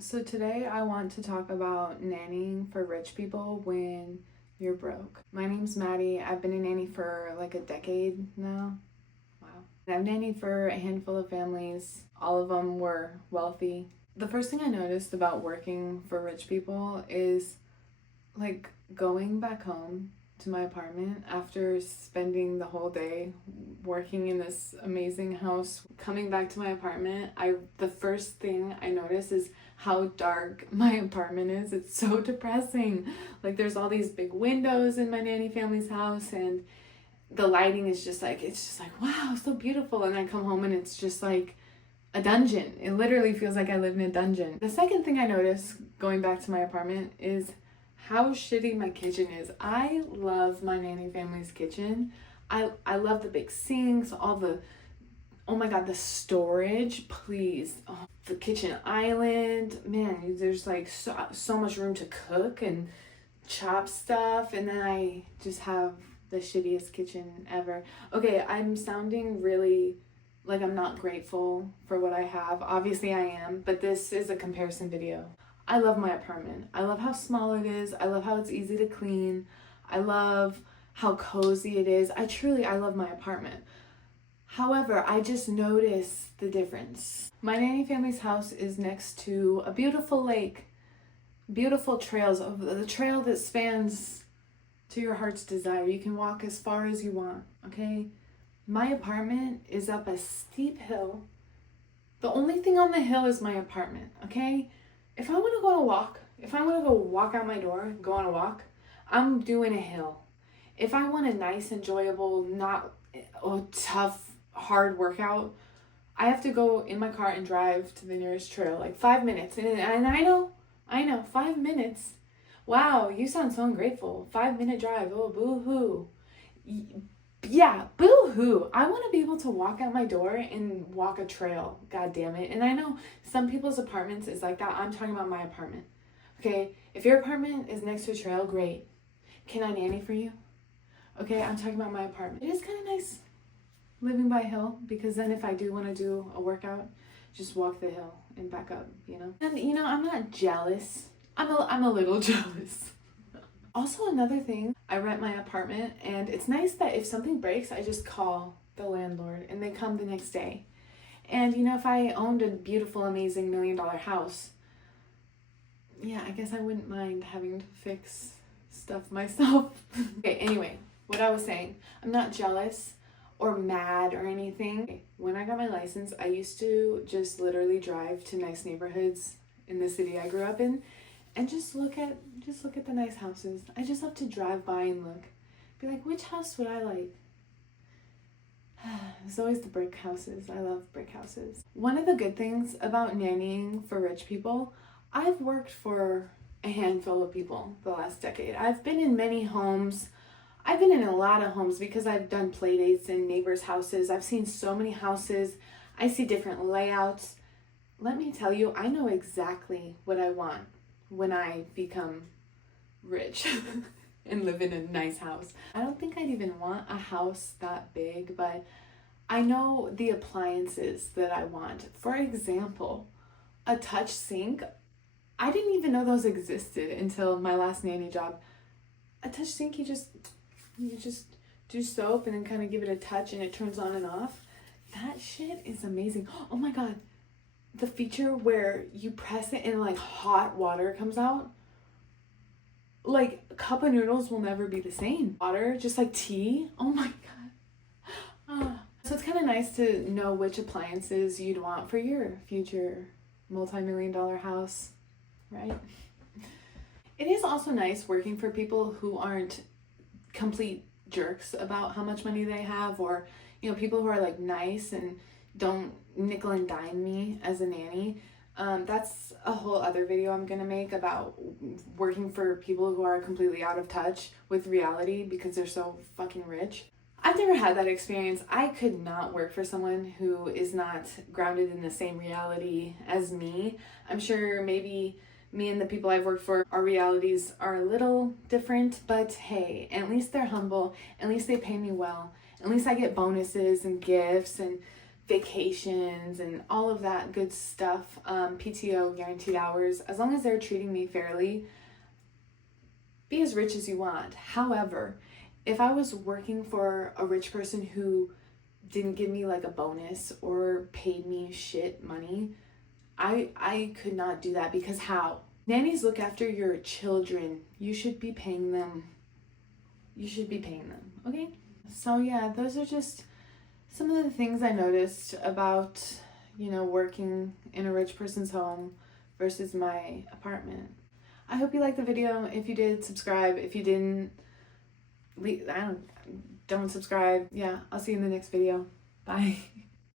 So today I want to talk about nannying for rich people when you're broke. My name's Maddie. I've been a nanny for like a decade now. Wow. I've nannied for a handful of families. All of them were wealthy. The first thing I noticed about working for rich people is like going back home to my apartment after spending the whole day working in this amazing house. Coming back to my apartment, the first thing I notice is how dark my apartment is. It's so depressing. Like there's all these big windows in my nanny family's house, and the lighting is just like, it's just like, wow, so beautiful. And I come home and it's just like a dungeon. It literally feels like I live in a dungeon. The second thing I notice going back to my apartment is how shitty my kitchen is. I love my nanny family's kitchen. I love the big sinks, all the, oh my god, the storage, please. Oh, the kitchen island, man, there's like so much room to cook and chop stuff, and then I just have the shittiest kitchen ever. Okay, I'm sounding really like I'm not grateful for what I have. Obviously I am, but this is a comparison video. I love my apartment. I love how small it is. I love how it's easy to clean. I love how cozy it is. I love my apartment. However, I just noticed the difference. My nanny family's house is next to a beautiful lake, beautiful trails, of the trail that spans to your heart's desire. You can walk as far as you want, okay? My apartment is up a steep hill. The only thing on the hill is my apartment, okay? If I want to go on a walk, if I want to go walk out my door, go on a walk, I'm doing a hill. If I want a nice, enjoyable, not tough, hard workout, I have to go in my car and drive to the nearest trail, like 5 minutes. And I know, 5 minutes. Wow, you sound so ungrateful. 5 minute drive, oh, boo-hoo. Yeah, boo-hoo. I want to be able to walk out my door and walk a trail, god damn it. And I know some people's apartments is like that. I'm talking about my apartment. Okay, if your apartment is next to a trail, great. Can I nanny for you? Okay, I'm talking about my apartment. It is kind of nice living by a hill, because then if I do want to do a workout, just walk the hill and back up, you know? And you know, I'm not jealous. I'm a little jealous. Also, another thing, I rent my apartment, and it's nice that if something breaks, I just call the landlord and they come the next day. And you know, if I owned a beautiful, amazing $1 million house, yeah, I guess I wouldn't mind having to fix stuff myself. Okay, anyway, what I was saying, I'm not jealous or mad or anything. When I got my license, I used to just literally drive to nice neighborhoods in the city I grew up in and just look at the nice houses. I just love to drive by and look. Be like, which house would I like? It's always the brick houses. I love brick houses. One of the good things about nannying for rich people, I've worked for a handful of people the last decade. I've been in many homes. I've been in a lot of homes because I've done play dates in neighbors' houses. I've seen so many houses. I see different layouts. Let me tell you, I know exactly what I want when I become rich and live in a nice house. I don't think I'd even want a house that big, but I know the appliances that I want. For example, a touch sink. I didn't even know those existed until my last nanny job. A touch sink, you just do soap and then kind of give it a touch and it turns on and off. That shit is amazing. Oh my god. The feature where you press it and like hot water comes out. Like a cup of noodles will never be the same. Water, just like tea. Oh my god. So it's kind of nice to know which appliances you'd want for your future multi-million-dollar house, right? It is also nice working for people who aren't complete jerks about how much money they have, or you know, people who are like nice and don't nickel and dime me as a nanny. That's a whole other video I'm gonna make about working for people who are completely out of touch with reality because they're so fucking rich. I've never had that experience. I could not work for someone who is not grounded in the same reality as me. I'm sure maybe me and the people I've worked for, our realities are a little different, but hey, at least they're humble, at least they pay me well, at least I get bonuses and gifts and vacations and all of that good stuff, PTO, guaranteed hours, as long as they're treating me fairly, be as rich as you want. However, if I was working for a rich person who didn't give me like a bonus or paid me shit money, I could not do that, because how? Nannies look after your children. You should be paying them. You should be paying them, okay? So yeah, those are just some of the things I noticed about, working in a rich person's home versus my apartment. I hope you liked the video. If you did, subscribe. If you didn't, don't subscribe. Yeah, I'll see you in the next video. Bye.